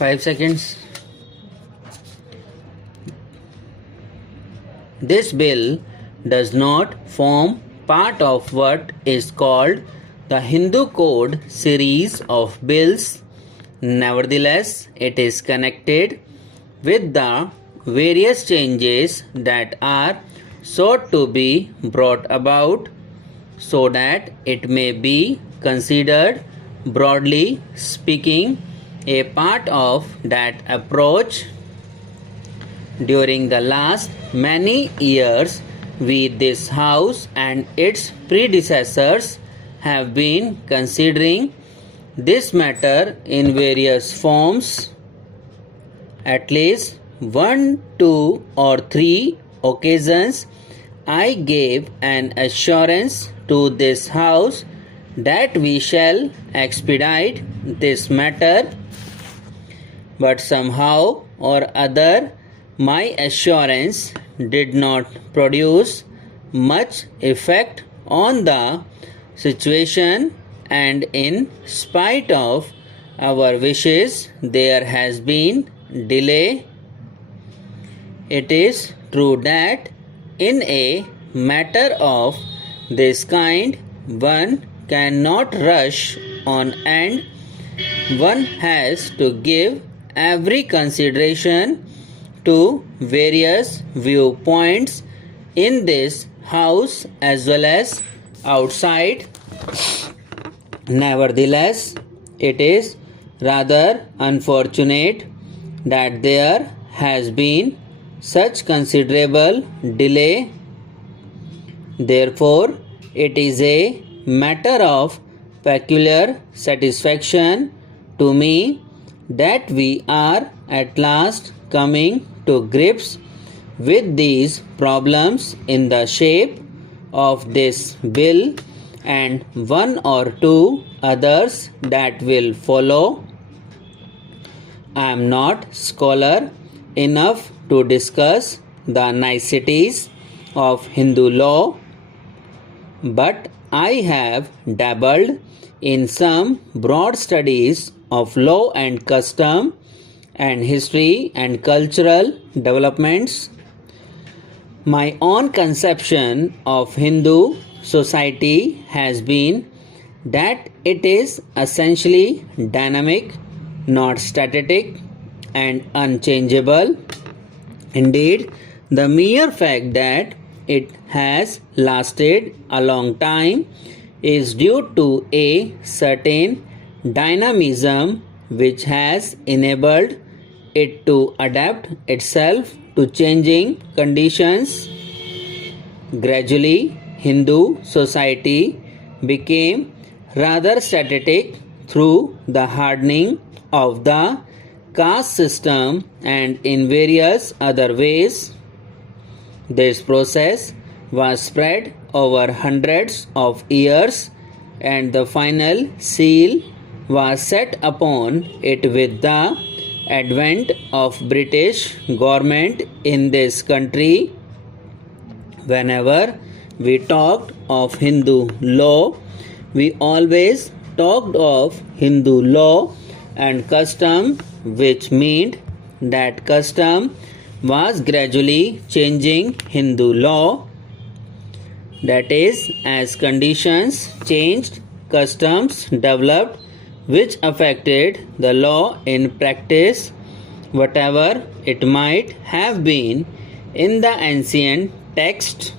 5 seconds. This bill does not form part of what is called the Hindu Code series of bills. Nevertheless, it is connected with the various changes that are sought to be brought about so that it may be considered, broadly speaking, a part of that approach. During the last many years, we, this House and its predecessors, have been considering this matter in various forms. At least 1, 2, or 3 occasions, I gave an assurance to this House that we shall expedite this matter, but somehow or other my assurance did not produce much effect on the situation, and in spite of our wishes there has been delay. It is true that in a matter of this kind one cannot rush on, and one has to give every consideration to various viewpoints in this House as well as outside. Nevertheless, it is rather unfortunate that there has been such considerable delay. Therefore, it is a matter of peculiar satisfaction to me that we are at last coming to grips with these problems in the shape of this bill and 1 or 2 others that will follow. I am not scholar enough to discuss the niceties of Hindu law, but I have dabbled in some broad studies of law and custom and history and cultural developments. My own conception of Hindu society has been that it is essentially dynamic, not static, and unchangeable. Indeed, the mere fact that it has lasted a long time is due to a certain dynamism which has enabled it to adapt itself to changing conditions. Gradually, Hindu society became rather static through the hardening of the caste system and in various other ways. This process was spread over hundreds of years, and the final seal was set upon it with the advent of British government in this country. Whenever we talked of Hindu law, we always talked of Hindu law and custom, which meant that custom was gradually changing Hindu law. That is, as conditions changed, customs developed which affected the law in practice, whatever it might have been in the ancient text.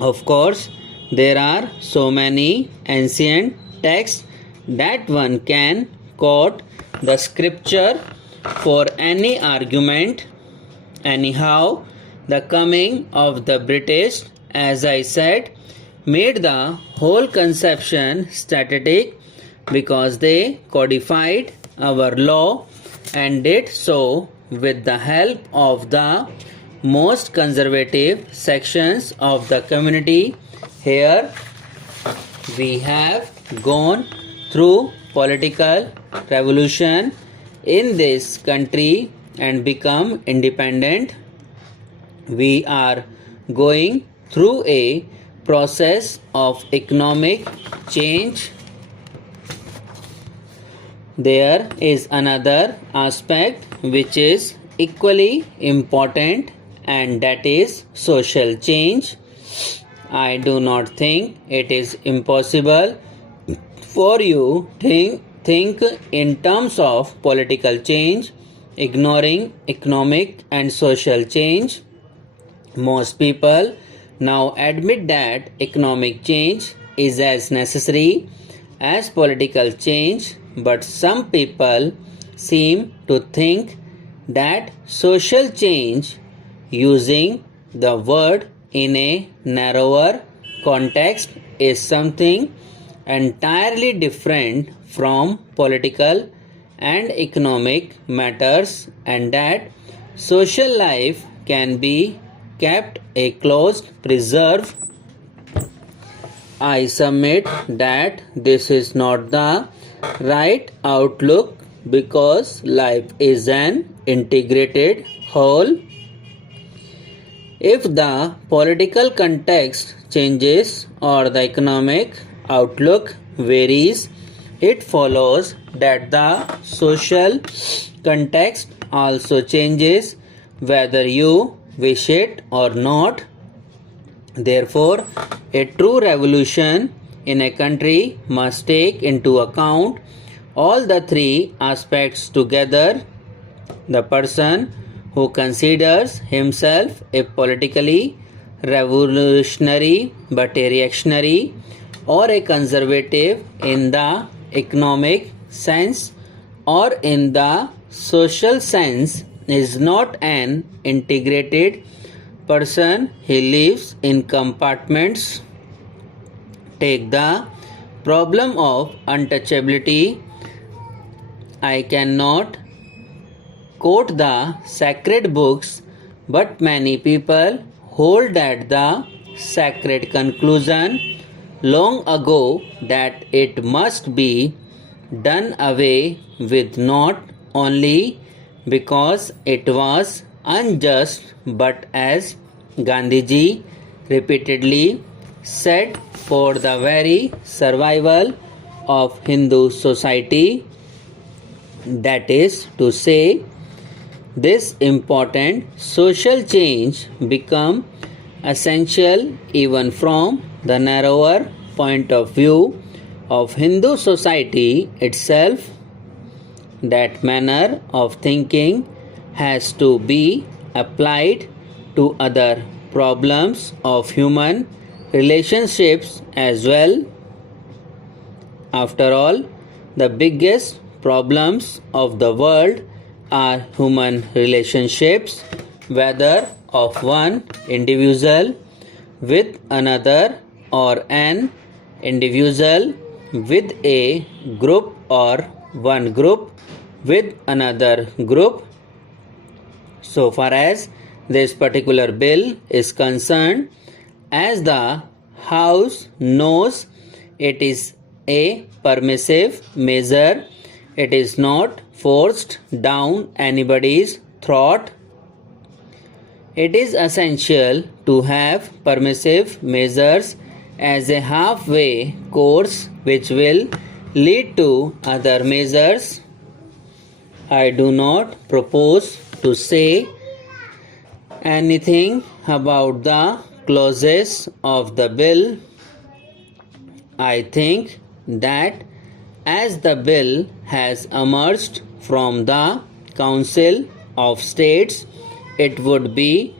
Of course, there are so many ancient texts that one can quote the scripture for any argument. Anyhow, the coming of the British, as I said, made the whole conception static because they codified our law and did so with the help of the most conservative sections of the community. Here we have gone through political revolution in this country and become independent. We are going through a process of economic change. There is another aspect which is equally important, and that is social change. I do not think it is impossible for you think in terms of political change, ignoring economic and social change. Most people now admit that economic change is as necessary as political change, but some people seem to think that social change, using the word in a narrower context, is something entirely different from political and economic matters, and that social life can be kept a closed preserve. I submit that this is not the right outlook because life is an integrated whole. If the political context changes or the economic outlook varies, it follows that the social context also changes whether you wish it or not. Therefore, a true revolution in a country must take into account all the three aspects together. The person who considers himself a politically revolutionary but a reactionary or a conservative in the economic sense or in the social sense is not an integrated person. He lives in compartments. Take the problem of untouchability. I cannot quote the sacred books, but many people hold that the sacred conclusion long ago that it must be done away with, not only because it was unjust, but as Gandhiji repeatedly said, for the very survival of Hindu society. That is to say, this important social change become essential even from the narrower point of view of Hindu society itself. That manner of thinking has to be applied to other problems of human relationships as well. After all, the biggest problems of the world are human relationships, whether of one individual with another or an individual with a group or one group with another group. So far as this particular bill is concerned, as the House knows, it is a permissive measure. It is not forced down anybody's throat. It is essential to have permissive measures as a halfway course which will lead to other measures. I do not propose to say anything about the clauses of the bill. I think that as the bill has emerged from the Council of States, it would be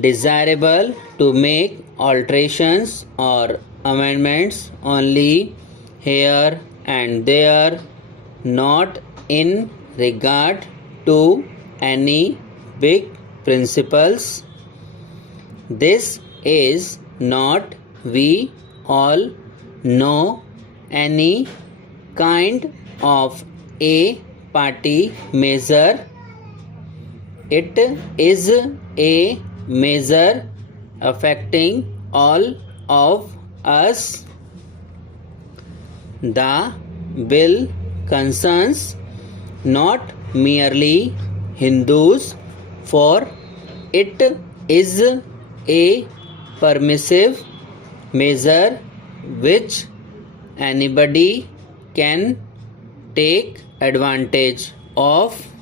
desirable to make alterations or amendments only here and there, not in regard to any big principles. This is not, we all know, any kind of a party measure. It is a measure affecting all of us. The bill concerns not merely Hindus, for it is a permissive measure which anybody can take advantage of